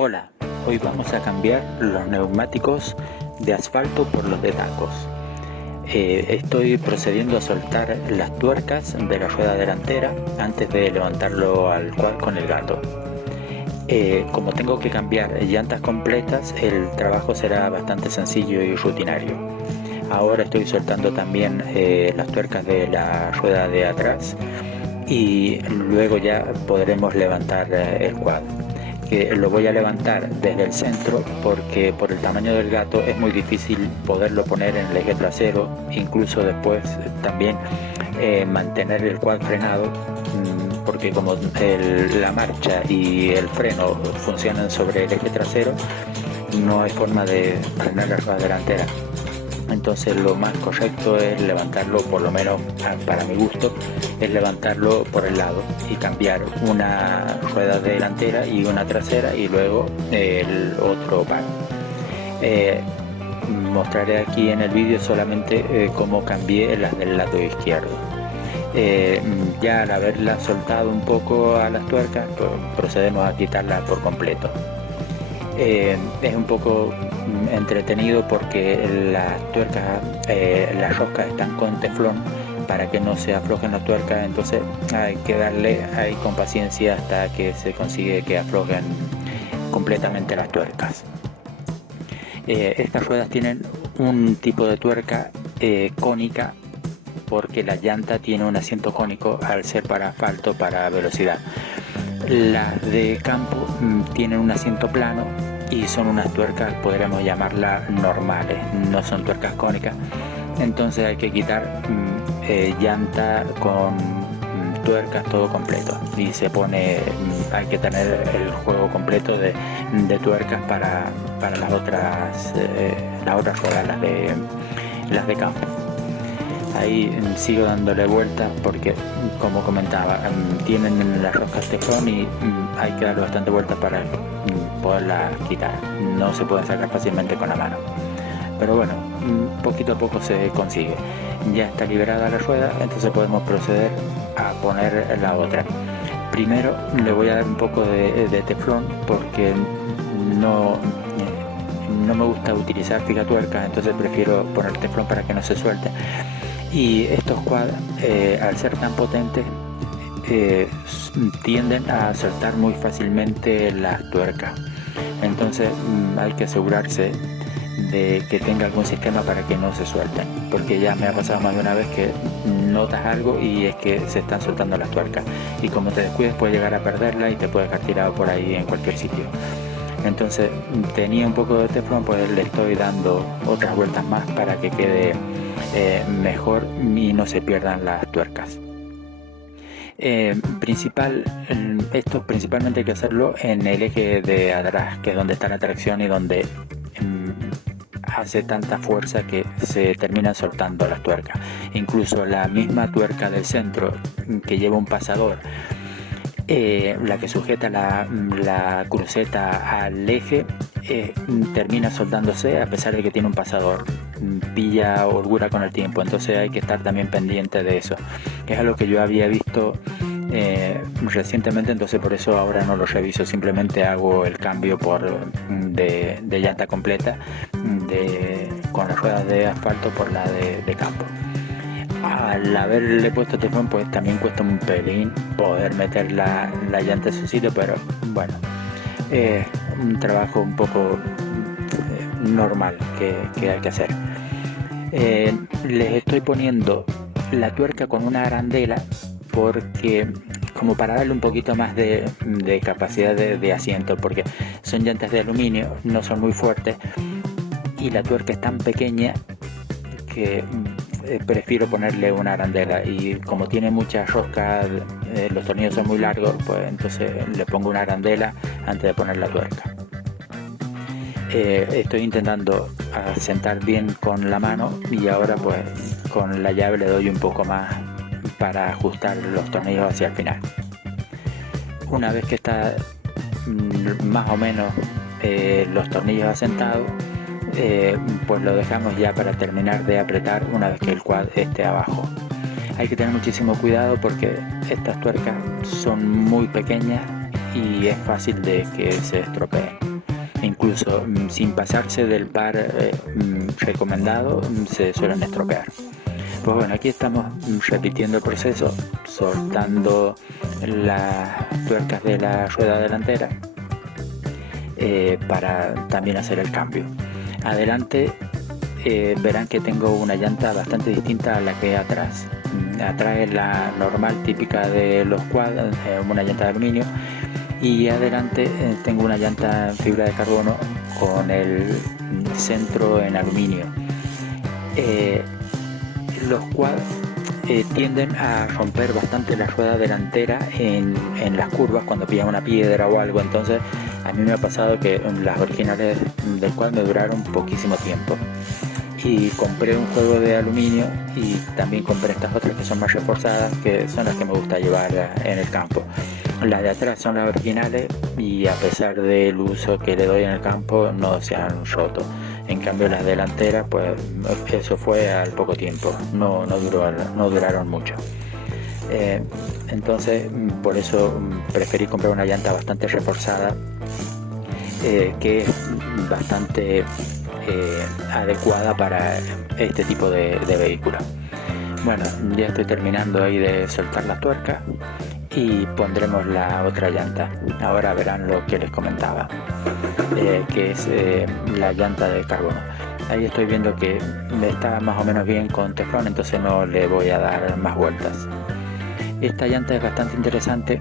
Hola, hoy vamos a cambiar los neumáticos de asfalto por los de tacos. Estoy procediendo a soltar las tuercas de la rueda delantera antes de levantarlo al quad con el gato. Como tengo que cambiar llantas completas, el trabajo será bastante sencillo y rutinario. Ahora estoy soltando también las tuercas de la rueda de atrás y luego ya podremos levantar el quad, que lo voy a levantar desde el centro porque por el tamaño del gato es muy difícil poderlo poner en el eje trasero, incluso después también mantener el quad frenado, porque como la marcha y el freno funcionan sobre el eje trasero, no hay forma de frenar la rueda delantera. Entonces lo más correcto es levantarlo, por lo menos para mi gusto, es levantarlo por el lado y cambiar una rueda delantera y una trasera y luego el otro par. Mostraré aquí en el vídeo solamente cómo cambié las del lado izquierdo. Ya al haberla soltado un poco a las tuercas, pues procedemos a quitarla por completo. Es un poco entretenido porque las tuercas, las roscas están con teflón para que no se aflojen las tuercas, entonces hay que darle ahí con paciencia hasta que se consigue que aflojen completamente las tuercas. Estas ruedas tienen un tipo de tuerca cónica porque la llanta tiene un asiento cónico al ser para asfalto para velocidad. Las de campo tienen un asiento plano y son unas tuercas, podríamos llamarlas normales, no son tuercas cónicas. Entonces hay que quitar llanta con tuercas, todo completo, y se pone, hay que tener el juego completo de tuercas para las otras ruedas, las de campo. Ahí sigo dándole vueltas porque, como comentaba, tienen las roscas teflón y hay que darle bastante vueltas para poderlas quitar. No se pueden sacar fácilmente con la mano. Pero bueno, poquito a poco se consigue. Ya está liberada la rueda, entonces podemos proceder a poner la otra. Primero le voy a dar un poco de teflón porque no me gusta utilizar fijatuercas, entonces prefiero poner teflón para que no se suelte. Y estos quad, al ser tan potentes, tienden a soltar muy fácilmente las tuercas. Entonces hay que asegurarse de que tenga algún sistema para que no se suelten, porque ya me ha pasado más de una vez que notas algo y es que se están soltando las tuercas, y como te descuides puedes llegar a perderla y te puedes dejar tirado por ahí en cualquier sitio. Entonces tenía un poco de teflón, pues le estoy dando otras vueltas más para que quede mejor y no se pierdan las tuercas. Esto principalmente hay que hacerlo en el eje de atrás, que es donde está la tracción y donde hace tanta fuerza que se terminan soltando las tuercas. Incluso la misma tuerca del centro, que lleva un pasador, la que sujeta la cruceta al eje, termina soltándose a pesar de que tiene un pasador. Pilla holgura con el tiempo, entonces hay que estar también pendiente de eso. Es algo que yo había visto recientemente, entonces por eso ahora no lo reviso, simplemente hago el cambio de llanta completa con las ruedas de asfalto por la de campo. Al haberle puesto teflón, pues también cuesta un pelín poder meter la llanta en su sitio, pero bueno, es un trabajo un poco normal que hay que hacer. Les estoy poniendo la tuerca con una arandela porque, como para darle un poquito más de capacidad de asiento, porque son llantas de aluminio, no son muy fuertes y la tuerca es tan pequeña que prefiero ponerle una arandela, y como tiene muchas roscas, los tornillos son muy largos, pues entonces le pongo una arandela antes de poner la tuerca. Estoy intentando asentar bien con la mano y ahora pues con la llave le doy un poco más para ajustar los tornillos hacia el final. Una vez que está más o menos los tornillos asentados, pues lo dejamos ya para terminar de apretar una vez que el quad esté abajo. Hay que tener muchísimo cuidado porque estas tuercas son muy pequeñas y es fácil de que se estropeen. incluso sin pasarse del par recomendado, se suelen estropear. Pues bueno, aquí estamos repitiendo el proceso, soltando las tuercas de la rueda delantera para también hacer el cambio. Adelante verán que tengo una llanta bastante distinta a la que hay atrás. Atrás es la normal, típica de los quad, una llanta de aluminio, y adelante tengo una llanta en fibra de carbono con el centro en aluminio. Los quad tienden a romper bastante la rueda delantera en las curvas cuando pillan una piedra o algo, entonces a mí me ha pasado que las originales del quad me duraron poquísimo tiempo, y compré un juego de aluminio y también compré estas otras que son más reforzadas, que son las que me gusta llevar en el campo. Las de atrás son las originales y a pesar del uso que le doy en el campo no se han roto. En cambio las delanteras, pues eso fue al poco tiempo, no duraron mucho. Entonces por eso preferí comprar una llanta bastante reforzada, que es bastante adecuada para este tipo de vehículo. Bueno, ya estoy terminando ahí de soltar la tuerca y pondremos la otra llanta. Ahora verán lo que les comentaba, que es la llanta de carbono. Ahí estoy viendo que está más o menos bien con teflón, entonces no le voy a dar más vueltas. Esta llanta es bastante interesante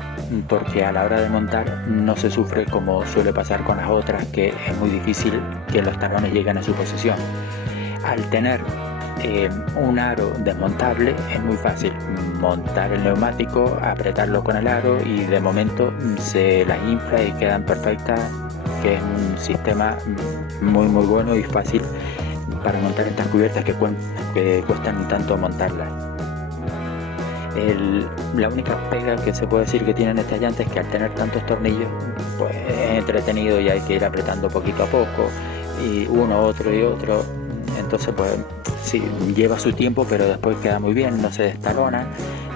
porque a la hora de montar no se sufre como suele pasar con las otras, que es muy difícil que los talones lleguen a su posición. Al tener un aro desmontable es muy fácil montar el neumático, apretarlo con el aro y de momento se las infla y quedan perfectas, que es un sistema muy bueno y fácil para montar estas cubiertas que cuestan un tanto montarlas. La única pega que se puede decir que tienen estas llantas es que al tener tantos tornillos, pues es entretenido y hay que ir apretando poquito a poco, y uno, otro y otro. Entonces pues sí, lleva su tiempo, pero después queda muy bien, no se destalona.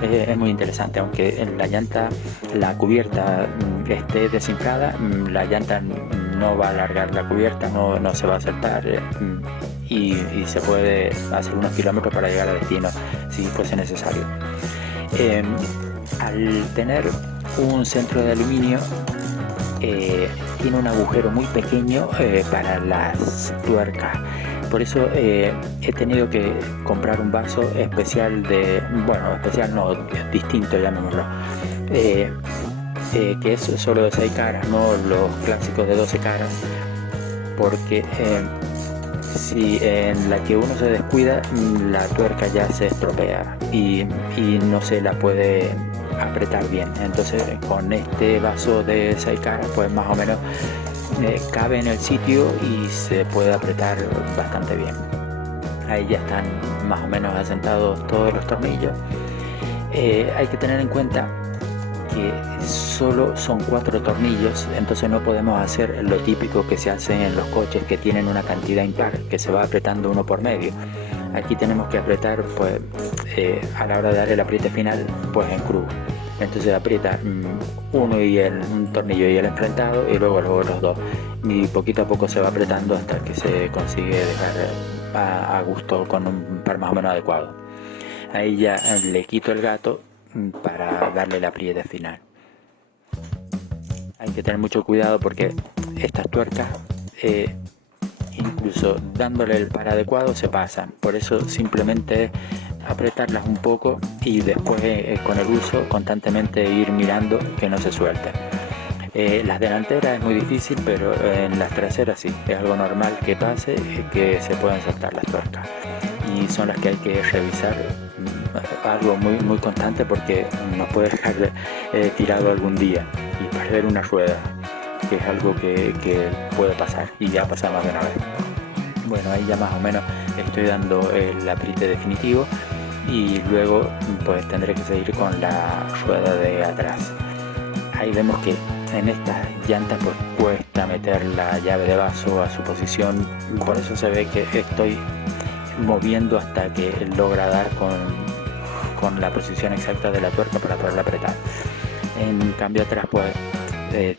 Es muy interesante, aunque en la llanta, la cubierta esté desinflada, la llanta no va a alargar la cubierta, no se va a saltar, y se puede hacer unos kilómetros para llegar al destino si fuese necesario. Al tener un centro de aluminio, tiene un agujero muy pequeño para las tuercas. Por eso he tenido que comprar un vaso especial distinto, llamémoslo, que es solo de 6 caras, no los clásicos de 12 caras, porque si en la que uno se descuida, la tuerca ya se estropea y no se la puede apretar bien. Entonces con este vaso de 6 caras, pues más o menos cabe en el sitio y se puede apretar bastante bien. Ahí ya están más o menos asentados todos los tornillos. Hay que tener en cuenta que solo son 4 tornillos, entonces no podemos hacer lo típico que se hace en los coches, que tienen una cantidad impar, que se va apretando uno por medio. Aquí tenemos que apretar, pues a la hora de dar el apriete final, pues en cruz. Entonces aprieta uno y un tornillo y el enfrentado, y luego los dos, y poquito a poco se va apretando hasta que se consigue dejar a gusto con un par más o menos adecuado. Ahí ya le quito el gato para darle el apriete final. Hay que tener mucho cuidado porque estas tuercas, incluso dándole el par adecuado, se pasan. Por eso simplemente apretarlas un poco y después con el uso constantemente ir mirando que no se suelten. Las delanteras es muy difícil, pero en las traseras sí, es algo normal que pase, que se pueden saltar las tuercas, y son las que hay que revisar algo muy constante, porque nos puede dejar tirado algún día y perder una rueda, que es algo que puede pasar y ya ha pasado más de una vez. Bueno, ahí ya más o menos estoy dando el apriete definitivo y luego pues tendré que seguir con la rueda de atrás. Ahí vemos que en estas llantas pues cuesta meter la llave de vaso a su posición, por eso se ve que estoy moviendo hasta que logra dar con la posición exacta de la tuerca para poderla apretar. En cambio atrás pues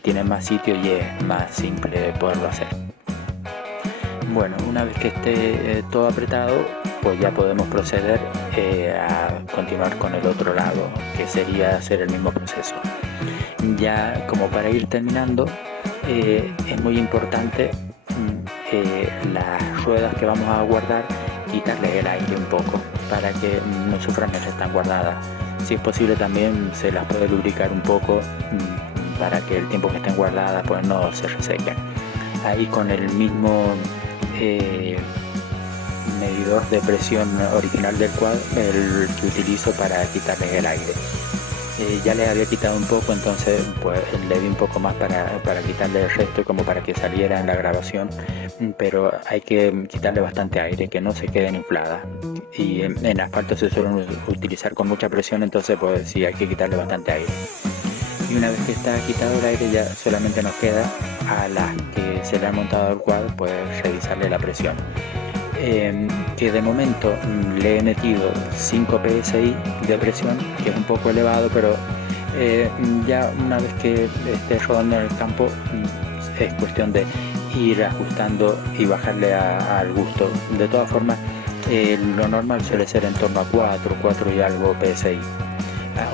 tiene más sitio y es más simple poderlo hacer. Bueno, una vez que esté todo apretado, pues ya podemos proceder a continuar con el otro lado, que sería hacer el mismo proceso. Ya como para ir terminando, es muy importante las ruedas que vamos a guardar, quitarles el aire un poco para que no sufran mientras están guardadas. Si es posible también se las puede lubricar un poco para que el tiempo que estén guardadas pues no se resequen. Ahí con el mismo medidor de presión original del quad, el que utilizo para quitarles el aire. Ya les había quitado un poco, entonces pues le di un poco más para quitarle el resto, como para que saliera en la grabación, pero hay que quitarle bastante aire, que no se queden infladas. Y en asfalto se suelen utilizar con mucha presión, entonces pues sí, hay que quitarle bastante aire. Y una vez que está quitado el aire, ya solamente nos queda a las que se le ha montado al quad, pues revisarle la presión. Que de momento le he metido 5 psi de presión, que es un poco elevado, pero ya una vez que esté rodando en el campo es cuestión de ir ajustando y bajarle al gusto. De todas formas, lo normal suele ser en torno a 4 y algo psi.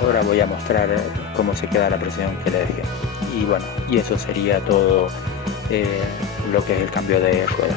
Ahora voy a mostrar cómo se queda la presión que le dejé. Y bueno, y eso sería todo lo que es el cambio de ruedas.